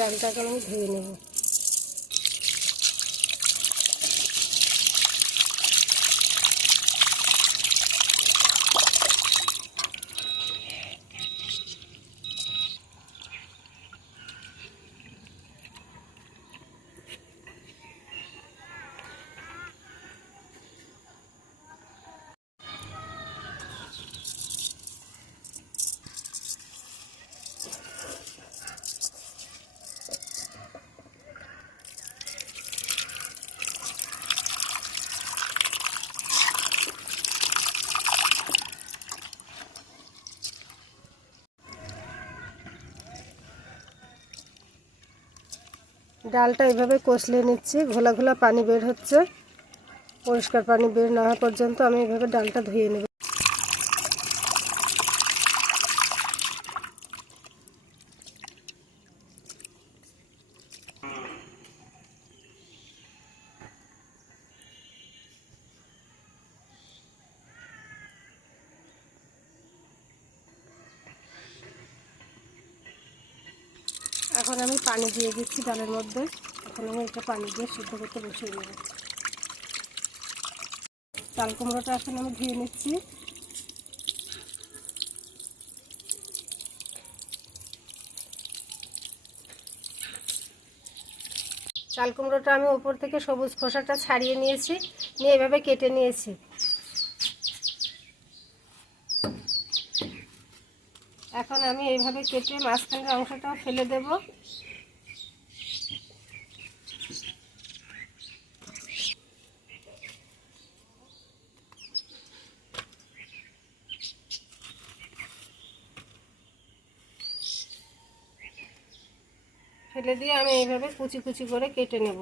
ডালটাকে আমি ধুয়ে নেব। ডালটা এভাবে কষলে নিচ্ছি। ঘোলা ঘোলা পানি বের হচ্ছে। পরিষ্কার পানি বের না হওয়া পর্যন্ত আমি এভাবে ডালটা ধুয়ে নেব। এখন আমি পানি দিয়ে দিচ্ছি ডালের মধ্যে। এখন আমি এটা পানি দিয়ে সিদ্ধ করতে বসিয়ে দেবো। চাল কুমড়োটা এখন আমি ধুয়ে নিচ্ছি। চাল কুমড়োটা আমি উপর থেকে সবুজ খোসাটা ছাড়িয়ে নিয়েছি, নিয়ে এভাবে কেটে নিয়েছি এখন আমি এইভাবে কেটে মাঝখানের অংশটাও ফেলে দেব। ফেলে দিয়ে আমি এইভাবে কুচি কুচি করে কেটে নেব।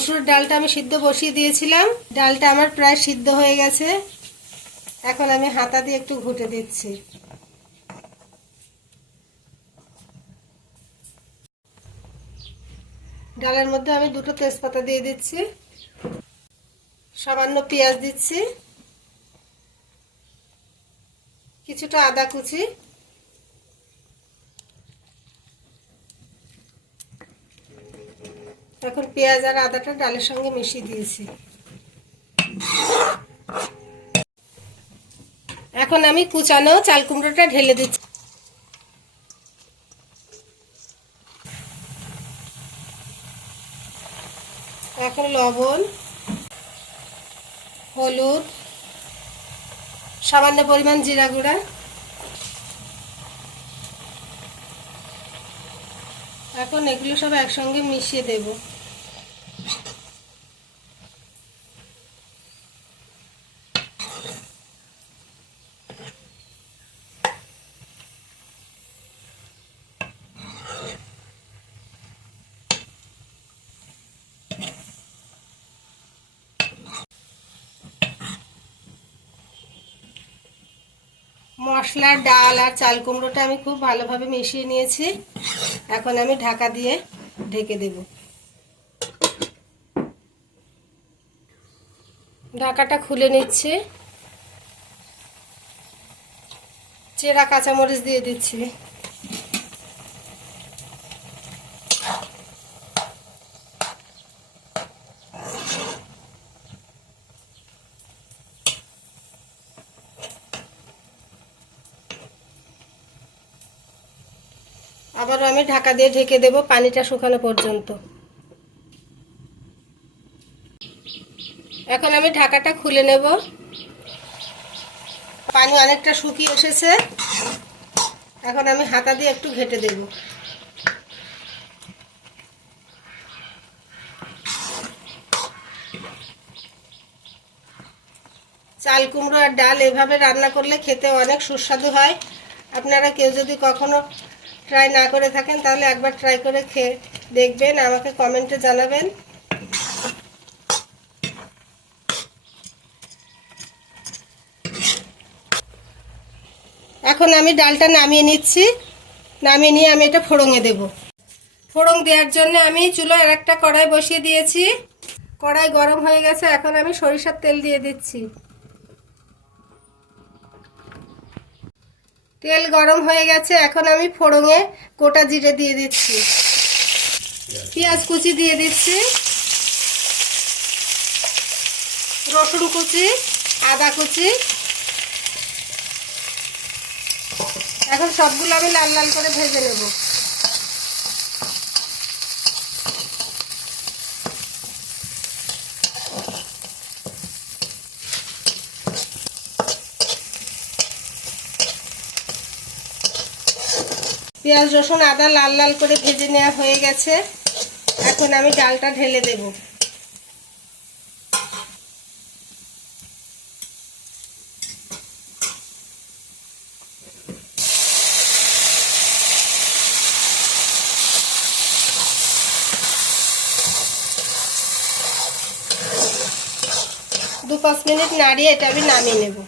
মুসুর ডালটা আমি সিদ্ধ বসিয়ে দিয়েছিলাম। ডালটা আমার প্রায় সিদ্ধ হয়ে গেছে। এখন আমি হাতা দিয়ে একটু ঘুটে দিচ্ছি। ডালের মধ্যে আমি দুটো তেজপাতা দিয়ে দিচ্ছি। সামান্য পেঁয়াজ দিচ্ছি। কিছুটা আদা কুচি। এখন পেঁয়াজ আর আদাটা ডালের সঙ্গে মিশিয়ে দিয়েছি। এখন আমি কুচানো চাল কুমড়োটা ঢেলে দিচ্ছি। এখন লবণ, হলুদ, সামান্য পরিমাণ জিরা গুঁড়া। এখন এগুলো সব একসঙ্গে মিশিয়ে দেব। মশলা, ডাল আর চাল কুমড়োটা আমি খুব ভালোভাবে মিশিয়ে নিয়েছি। এখন আমি ঢাকা দিয়ে ঢেকে দেব। ঢাকাটা খুলে নিচ্ছে। চেরা কাঁচামরিচ দিয়ে দিচ্ছি। আবারও আমি ঢাকা দিয়ে ঢেকে দেব পানিটা শুকানো পর্যন্ত। এখন আমি ঢাকাটা খুলে নেব। পানি অনেকটা শুকিয়ে এসেছে। এখন আমি হাতা দিয়ে একটু ঘেটে দেব। চাল কুমড়ো আর ডাল এভাবে রান্না করলে খেতে অনেক সুস্বাদু হয়। আপনারা কেউ যদি কখনো ট্রাই না করে থাকেন, তাহলে একবার ট্রাই করে খেয়ে দেখবেন, আমাকে কমেন্টে জানাবেন। এখন আমি ডালটা নামিয়ে নিচ্ছি। নামিয়ে নিয়ে আমি এটা ফোড়ঙে দেব। ফোড়ং দেওয়ার জন্য আমি চুলোয় আর একটা কড়াই বসিয়ে দিয়েছি। কড়াই গরম হয়ে গেছে, এখন আমি সরিষার তেল দিয়ে দিচ্ছি। তেল গরম হয়ে গেছে, এখন আমি ফোড়ঙে গোটা জিরে দিয়ে দিচ্ছি। পেঁয়াজ কুচি দিয়ে দিচ্ছি। রসুন কুচি, আদা কুচি। এখন সবগুলো আমি লাল লাল করে ভেজে নেব। পেঁয়াজ, রসুন, আদা লাল লাল করে ভেজে নেওয়া হয়ে গেছে। এখন আমি ডালটা ঢেলে দেব। দু পাঁচ মিনিট নাড়িয়ে এটা আমি নামিয়ে নেব।